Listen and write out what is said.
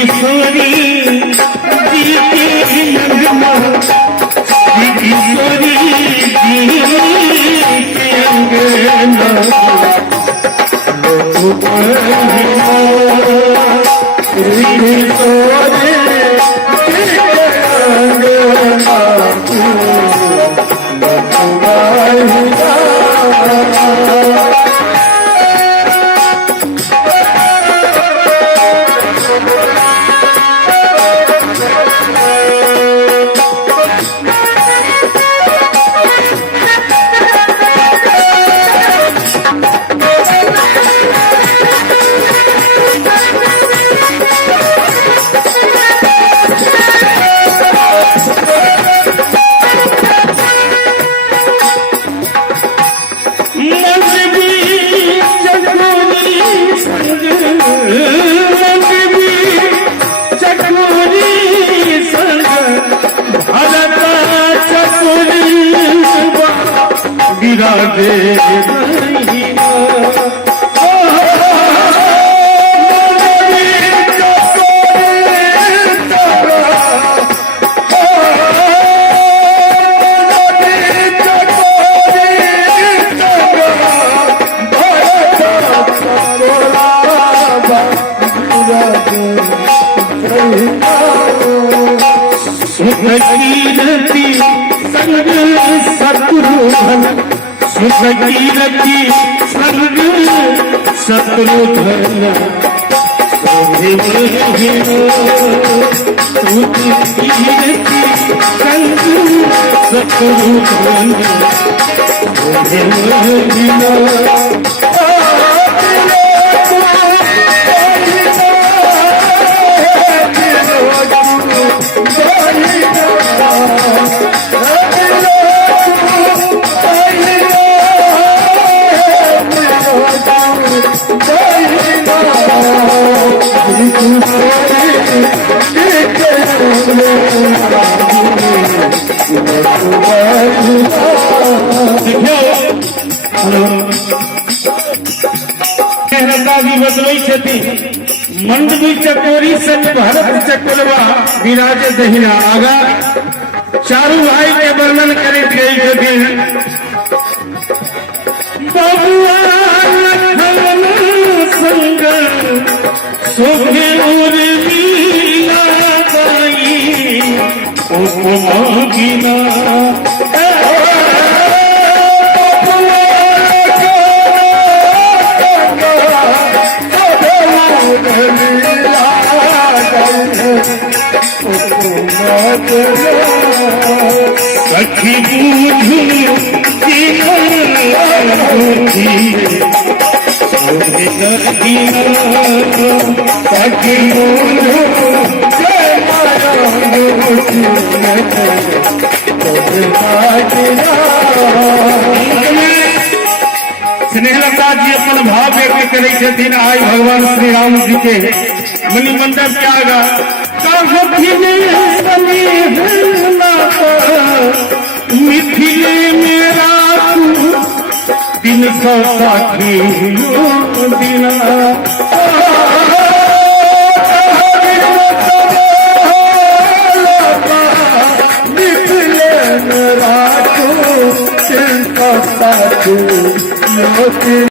किशोरी जी की अंगना, किशोरी जी की अंगना, लोग विराजे सुखीरती संग शत्रुघ्न, सुखीरती संग शत्रुघ्न, सुखीरती संग शत्रुघ्न, मंडली चकोरी सच भरत चकोरवा विराज दहिना आगा चारू भाई के वर्णन करे गई छथिन। बबुआ लखन संग सोखे उर्मिला बाई उपमा गिना, सखी बूझू सखी स्नेहलता जी अपन भाव व्यक्त करे छथिन। आई भगवान श्री राम जी के मणिमंडप के आगा मिथिले मेरा दिन साखी दिना, मिथिले मेरा दिन साखी